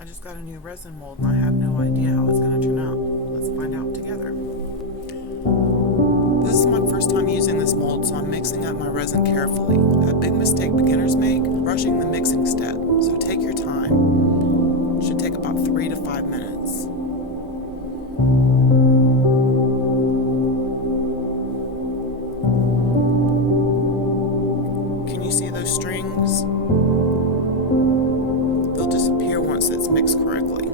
I just got a new resin mold and I have no idea how it's going to turn out. Let's find out together. This is my first time using this mold, so I'm mixing up my resin carefully. A big mistake beginners make, rushing the mixing step, so take your time. It should take about 3 to 5 minutes. Can you see those strings? They'll disappear once it's mixed correctly.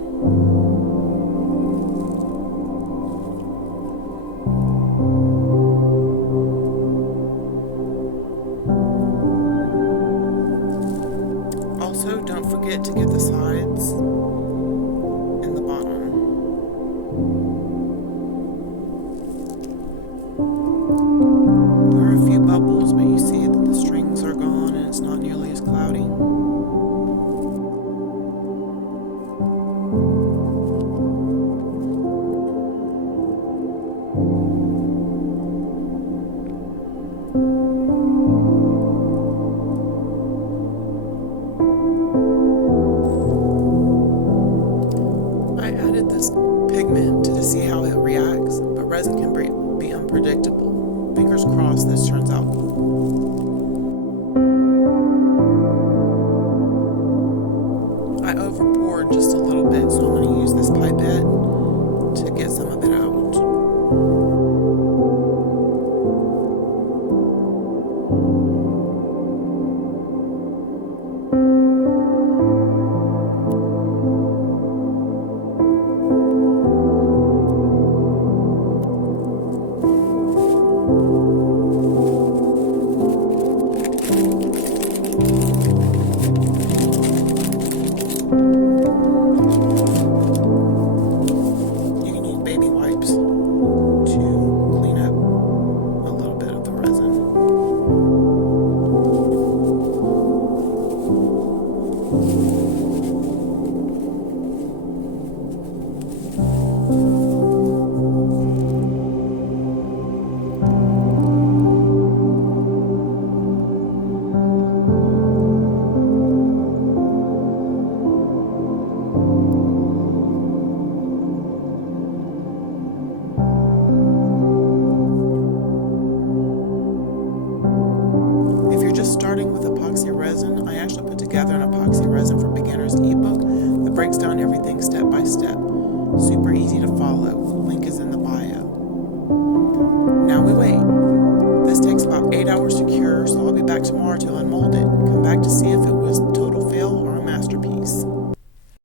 Also, don't forget to get the sides and the bottom. There are a few bubbles, but you see that the strings are gone and it's not nearly as cloudy. I added this pigment to see how it reacts, but resin can be unpredictable. Fingers crossed this turns out cool. I over-poured just a little bit, so I'm going to use this pipette to get some of it out. You can use baby wipes to clean up a little bit of the resin. Starting with epoxy resin, I actually put together an epoxy resin for beginners ebook that breaks down everything step by step. Super easy to follow. Link is in the bio. Now we wait. This takes about 8 hours to cure, so I'll be back tomorrow to unmold it. Come back to see if it was totally